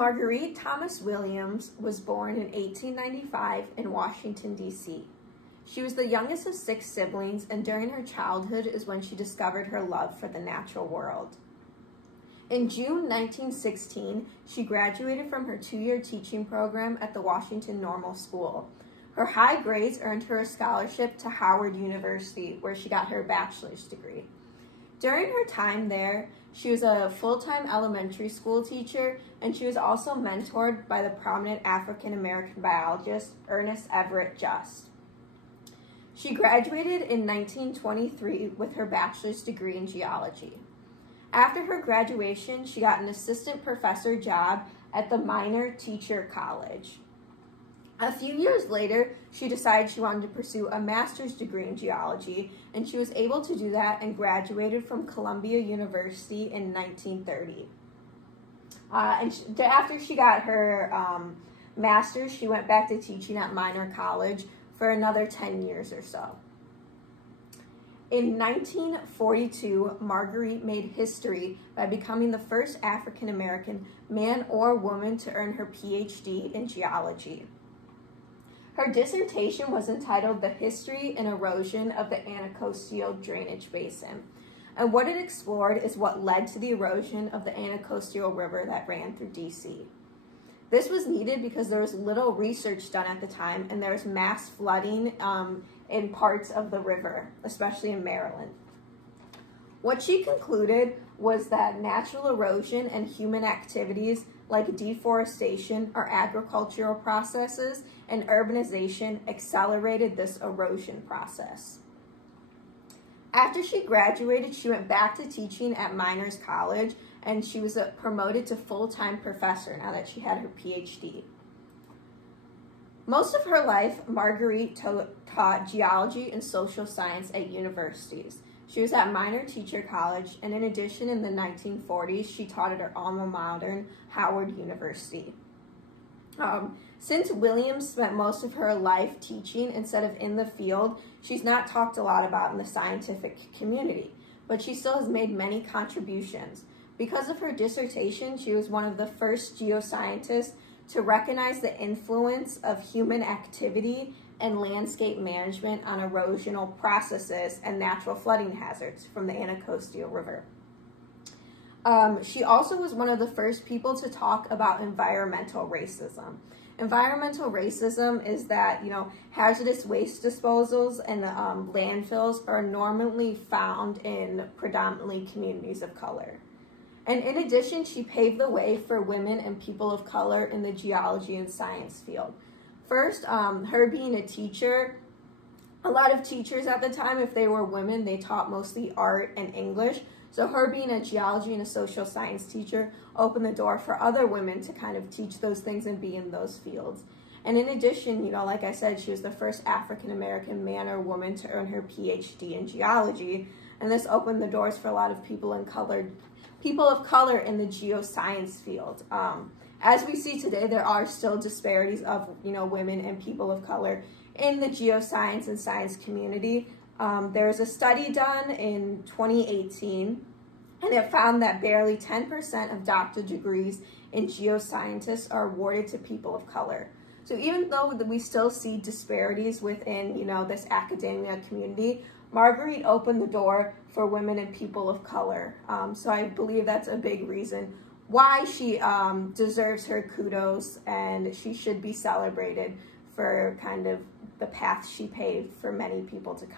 Marguerite Thomas Williams was born in 1895 in Washington, D.C. She was the youngest of 6 siblings, and during her childhood is when she discovered her love for the natural world. In June 1916, she graduated from her 2-year teaching program at the Washington Normal School. Her high grades earned her a scholarship to Howard University, where she got her bachelor's degree. During her time there, she was a full-time elementary school teacher, and she was also mentored by the prominent African-American biologist Ernest Everett Just. She graduated in 1923 with her bachelor's degree in geology. After her graduation, she got an assistant professor job at the Minor Teacher College. A few years later, she decided she wanted to pursue a master's degree in geology, and she was able to do that and graduated from Columbia University in 1930. After she got her master's, she went back to teaching at Minor College for another 10 years or so. In 1942, Marguerite made history by becoming the first African-American man or woman to earn her PhD in geology. Her dissertation was entitled The History and Erosion of the Anacostia Drainage Basin, and what it explored is what led to the erosion of the Anacostia River that ran through D.C. This was needed because there was little research done at the time, and there was mass flooding in parts of the river, especially in Maryland. What she concluded was that natural erosion and human activities like deforestation or agricultural processes and urbanization accelerated this erosion process. After she graduated, she went back to teaching at Miners College, and she was promoted to full-time professor now that she had her PhD. Most of her life, Marguerite taught geology and social science at universities. She was at Minor Teacher College, and in addition, in the 1940s, she taught at her alma mater, Howard University. Since Williams spent most of her life teaching instead of in the field, she's not talked a lot about in the scientific community, but she still has made many contributions. Because of her dissertation, she was one of the first geoscientists to recognize the influence of human activity and landscape management on erosional processes and natural flooding hazards from the Anacostia River. She also was one of the first people to talk about environmental racism. Environmental racism is that, hazardous waste disposals and landfills are normally found in predominantly communities of color. And in addition, she paved the way for women and people of color in the geology and science field. First, her being a teacher, a lot of teachers at the time, if they were women, they taught mostly art and English. So her being a geology and a social science teacher opened the door for other women to kind of teach those things and be in those fields. And in addition, like I said, she was the first African-American man or woman to earn her PhD in geology. And this opened the doors for a lot of people of color in the geoscience field. As we see today, there are still disparities of, women and people of color in the geoscience and science community. There was a study done in 2018, and it found that barely 10% of doctorate degrees in geoscientists are awarded to people of color. So even though we still see disparities within, this academia community, Marguerite opened the door for women and people of color. So I believe that's a big reason why she deserves her kudos, and she should be celebrated for kind of the path she paved for many people to come.